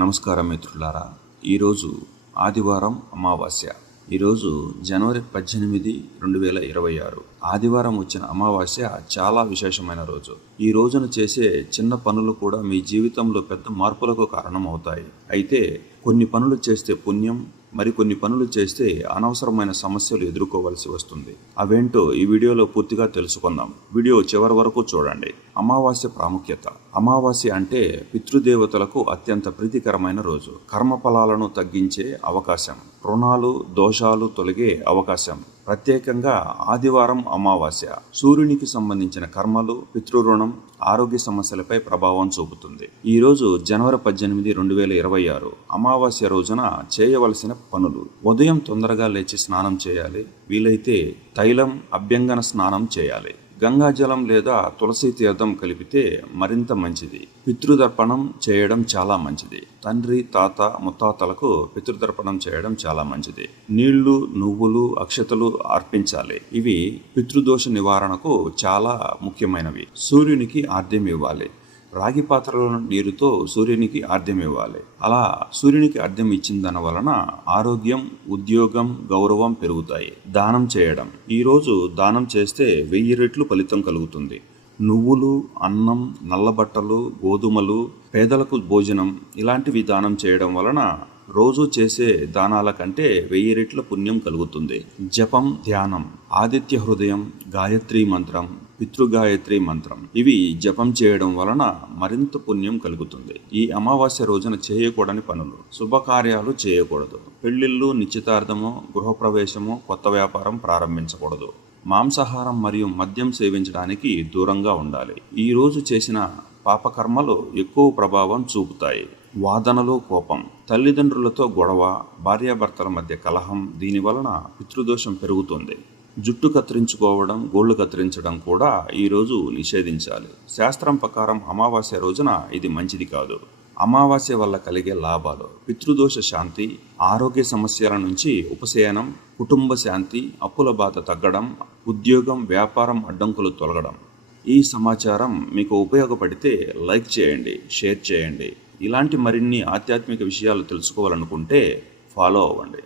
నమస్కారం మిత్రులారా. ఈరోజు ఆదివారం అమావాస్య. ఈరోజు జనవరి 18, 2026. ఆదివారం వచ్చిన అమావాస్య చాలా విశేషమైన రోజు. ఈ రోజున చేసే చిన్న పనులు కూడా మీ జీవితంలో పెద్ద మార్పులకు కారణమవుతాయి. అయితే కొన్ని పనులు చేస్తే పుణ్యం, మరికొన్ని పనులు చేస్తే అనవసరమైన సమస్యలు ఎదుర్కోవలసి వస్తుంది. అవేంటో ఈ వీడియోలో పూర్తిగా తెలుసుకుందాం. వీడియో చివరి వరకు చూడండి. అమావాస్య ప్రాముఖ్యత. అమావాస్య అంటే పితృదేవతలకు అత్యంత ప్రీతికరమైన రోజు. కర్మఫలాలను తగ్గించే అవకాశం, రుణాలు దోషాలు తొలగే అవకాశం. ప్రత్యేకంగా ఆదివారం అమావాస్య సూర్యునికి సంబంధించిన కర్మలు, పితృరుణం, ఆరోగ్య సమస్యలపై ప్రభావం చూపుతుంది. ఈ రోజు జనవరి 18, 2026 అమావాస్య రోజున చేయవలసిన పనులు. ఉదయం తొందరగా లేచి స్నానం చేయాలి. వీలైతే తైలం అభ్యంగన స్నానం చేయాలి. గంగాజలం లేదా తులసి తీర్థం కలిపితే మరింత మంచిది. పితృదర్పణం చేయడం చాలా మంచిది. తండ్రి, తాత, ముత్తాతలకు పితృదర్పణం చేయడం చాలా మంచిది. నీళ్లు, నువ్వులు, అక్షతలు అర్పించాలి. ఇవి పితృదోష నివారణకు చాలా ముఖ్యమైనవి. సూర్యునికి ఆర్ద్యం ఇవ్వాలి. రాగి పాత్రలో నీరుతో సూర్యునికి ఆర్ద్యం ఇవ్వాలి. అలా సూర్యునికి ఆర్ద్యం ఇచ్చిన వలన ఆరోగ్యం, ఉద్యోగం, గౌరవం పెరుగుతాయి. దానం చేయడం. ఈరోజు దానం చేస్తే 1000 రెట్లు ఫలితం కలుగుతుంది. నువ్వులు, అన్నం, నల్లబట్టలు, గోధుమలు, పేదలకు భోజనం ఇలాంటివి దానం చేయడం వలన రోజు చేసే దానాల కంటే 1000 రెట్ల పుణ్యం కలుగుతుంది. జపం, ధ్యానం. ఆదిత్య హృదయం, గాయత్రి మంత్రం, పితృగాయత్రి మంత్రం ఇవి జపం చేయడం వలన మరింత పుణ్యం కలుగుతుంది. ఈ అమావాస్య రోజున చేయకూడని పనులు. శుభకార్యాలు చేయకూడదు. పెళ్లిళ్ళు, నిశ్చితార్థము, గృహప్రవేశము, కొత్త వ్యాపారం ప్రారంభించకూడదు. మాంసాహారం మరియు మద్యం సేవించడానికి దూరంగా ఉండాలి. ఈ రోజు చేసిన పాపకర్మలు ఎక్కువ ప్రభావం చూపుతాయి. వాదనలు, కోపం. తల్లిదండ్రులతో గొడవ, భార్యాభర్తల మధ్య కలహం. దీని వలన పితృదోషం పెరుగుతుంది. జుట్టు కత్తిరించుకోవడం, గోళ్లు కత్తిరించడం కూడా ఈరోజు నిషేధించాలి. శాస్త్రం ప్రకారం అమావాస్య రోజున ఇది మంచిది కాదు. అమావాస్య వల్ల కలిగే లాభాలు. పితృదోష శాంతి, ఆరోగ్య సమస్యల నుంచి ఉపశమనం, కుటుంబ శాంతి, అప్పుల బాధ తగ్గడం, ఉద్యోగం, వ్యాపారం అడ్డంకులు తొలగడం. ఈ సమాచారం మీకు ఉపయోగపడితే లైక్ చేయండి, షేర్ చేయండి. ఇలాంటి మరిన్ని ఆధ్యాత్మిక విషయాలు తెలుసుకోవాలనుకుంటే ఫాలో అవ్వండి.